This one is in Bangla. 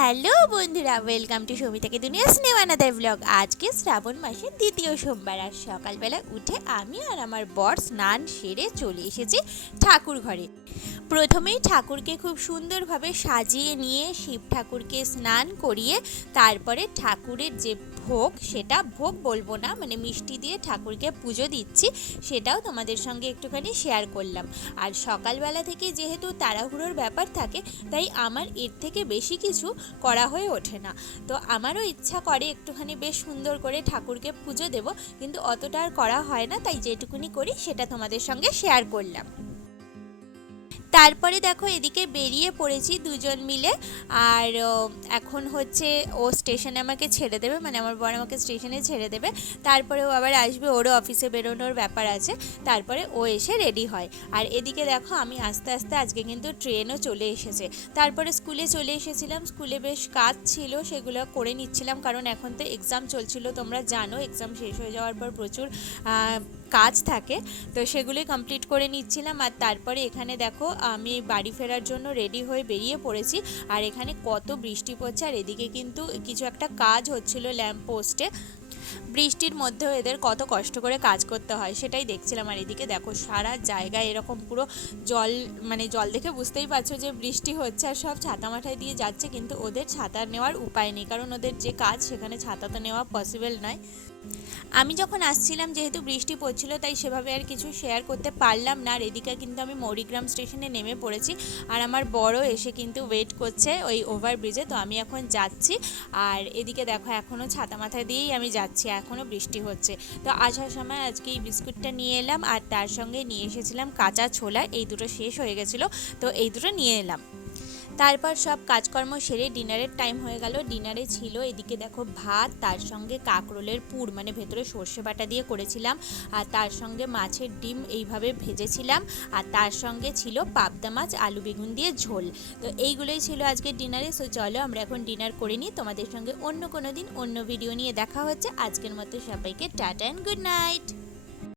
হ্যালো বন্ধুরা ওয়েলকাম টু সবিতাকে দুনিয়া সিনেমানাদার ব্লগ আজকে শ্রাবণ মাসের দ্বিতীয় সোমবার, আর সকালবেলা উঠে আমি আর আমার বর স্নান সেরে চলে এসেছি ঠাকুর ঘরে। প্রথমেই ঠাকুরকে খুব সুন্দরভাবে সাজিয়ে নিয়ে শিব ঠাকুরকে স্নান করিয়ে তারপরে ঠাকুরের যে ভোগ, সেটা ভোগ বলব না মানে মিষ্টি দিয়ে ঠাকুরকে পুজো দিচ্ছি, সেটাও তোমাদের সঙ্গে একটুখানি শেয়ার করলাম। আর সকালবেলা থেকে যেহেতু তাড়াহুড়োর ব্যাপার থাকে, তাই আমার এর থেকে বেশি কিছু করা হয়ে ওঠে না। তো আমারও ইচ্ছা করে একটুখানি বেশ সুন্দর করে ঠাকুরকে পুজো দেব, কিন্তু অতটা আর করা হয় না, তাই যেটুকুনি করি সেটা তোমাদের সঙ্গে শেয়ার করলাম। তারপরে দেখো এদিকে বেরিয়ে পড়েছি দুজন মিলে। আর এখন হচ্ছে ও স্টেশনে আমাকে ছেড়ে দেবে মানে আমার বর আমাকে স্টেশনে ছেড়ে দেবে। তারপরে ও আবার আসবে, ওরও অফিসে বেরোনোর ব্যাপার আছে। তারপরে ও এসে রেডি হয়। আর এদিকে দেখো আমি আস্তে আস্তে আজকে কিন্তু ট্রেনও চলে এসেছে। তারপরে স্কুলে চলে এসেছিলাম, স্কুলে বেশ কাজ ছিল, সেগুলো করে নিচ্ছিলাম। কারণ এখন তো এক্সাম চলছিল, তোমরা জানো এক্সাম শেষ হয়ে যাওয়ার পর প্রচুর কাজ থাকে। তো সেগুলোই কমপ্লিট করে নিচ্ছিলাম। আর তারপরে এখানে দেখো আমি বাড়ি ফেরার জন্য রেডি হয়ে বেরিয়ে পড়েছি। আর এখানে কত বৃষ্টি পড়ছে, আর এদিকে কিন্তু কিছু একটা কাজ হচ্ছিল ল্যাম্প পোস্টে। বৃষ্টির মধ্যেও এদের কত কষ্ট করে কাজ করতে হয়, সেটাই দেখছিলাম। আর এদিকে দেখো সারা জায়গায় এরকম পুরো জল মানে জল দেখে বুঝতেই পারছ যে বৃষ্টি হচ্ছে আর সব ছাতা মাথায় দিয়ে যাচ্ছে, কিন্তু ওদের ছাতা নেওয়ার উপায় নেই। কারণ ওদের যে কাজ, সেখানে ছাতা তো নেওয়া পসিবল নয়। আমি যখন আসছিলাম, যেহেতু বৃষ্টি পড়ছিল, তাই সেভাবে আর কিছু শেয়ার করতে পারলাম না। আর এদিকে কিন্তু আমি মৌরিগ্রাম স্টেশনে নেমে পড়েছি। আর আমার বড় এসে কিন্তু ওয়েট করছে ওই ওভারব্রিজে তো আমি এখন যাচ্ছি। আর এদিকে দেখো এখনও ছাতা মাথা দিয়েই আমি যাচ্ছি। এখনও বৃষ্টি হচ্ছে। তো আসার সময় আজকে এই বিস্কুটটা নিয়ে এলাম। আর তার সঙ্গে নিয়ে এসেছিলাম কাঁচা ছোলা। এই দুটো শেষ হয়ে গেছিল। তো এই দুটো নিয়ে এলাম। তারপর সব কাজকর্ম সেরে ডিনারের টাইম হয়ে গেল। ডিনারে ছিল এদিকে দেখো ভাত, তার সঙ্গে কাকরোলের পুর মানে ভেতরে সর্ষে বাটা দিয়ে করেছিলাম। আর তার সঙ্গে মাছের ডিম এইভাবে ভেজেছিলাম। আর তার সঙ্গে ছিল পাবদা মাছ, আলু বেগুন দিয়ে ঝোল। তো এইগুলোই ছিল আজকের ডিনারে। সো চলো আমরা এখন ডিনার করে নিই। তোমাদের সঙ্গে অন্য কোনো দিন অন্য ভিডিও নিয়ে দেখা হচ্ছে। আজকের মতো সবাইকে টাটা অ্যান্ড গুড নাইট